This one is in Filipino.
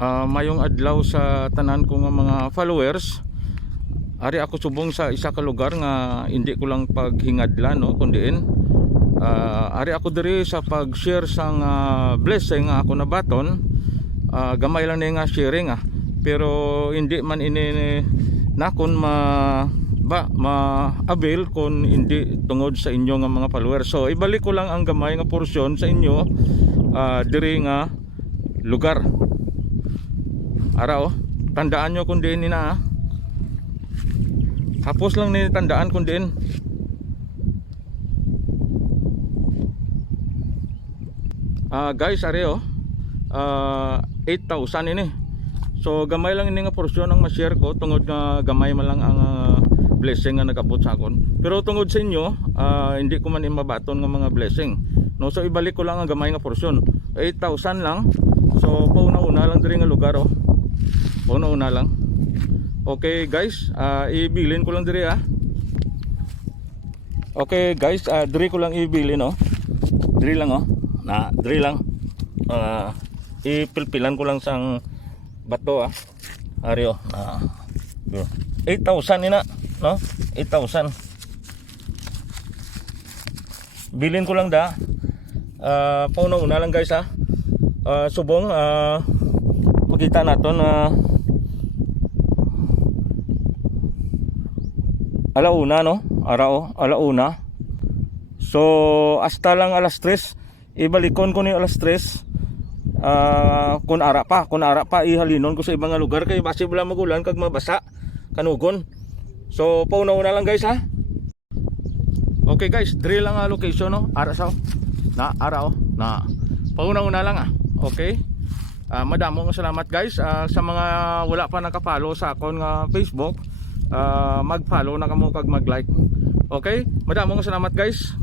Mayong adlaw sa tanan ko nga mga followers. Ari ako subong sa isa ka lugar nga hindi ko lang paghingadlan no kundiin. Ari ako diri sa pag-share sang blessing nga ako nabaton. Gamay lang ni nga sharing pero hindi man ini nakon ma-avail kung hindi tungod sa inyo nga mga followers. So ibalik ko lang ang gamay nga porsyon sa inyo diri nga lugar. Ara tandaan nyo kung diin nina hapos lang ni tandaan kung diin. Guys, ari 8,000 ini. So gamay lang ini nga porsyon ang ma-share ko tungod nga gamay man lang ang blessing nga nagabot sa akon. Pero tungod sa inyo, hindi ko man imabaton nga mga blessing. No, so ibalik ko lang ang gamay nga porsyon. 8,000 lang. So pauna-una lang diri nga lugar Una lang. Okay guys, ibilin ko lang diri Okay guys, diri ko lang ibilin Diri lang diri lang. Ipilpilan ko lang sang bato Ari 8,000 ina, no? 8,000. Bilin ko lang pauna-una lang guys subong makita naton alauna no alauna. So hasta lang alas 3 ibalikon ko ni alas 3 kun ara pa ihalinon ko sa ibang lugar kay base wala magulan kag mabasa kanugon. So pauna-una lang guys Okay guys, diri lang location ara sa na pauna-una lang Okay. Madamo nga salamat guys sa mga wala pa nakapollow sa akon nga Facebook. Mag-follow na kamo kag mag-like. Okay? Madamo nga salamat guys.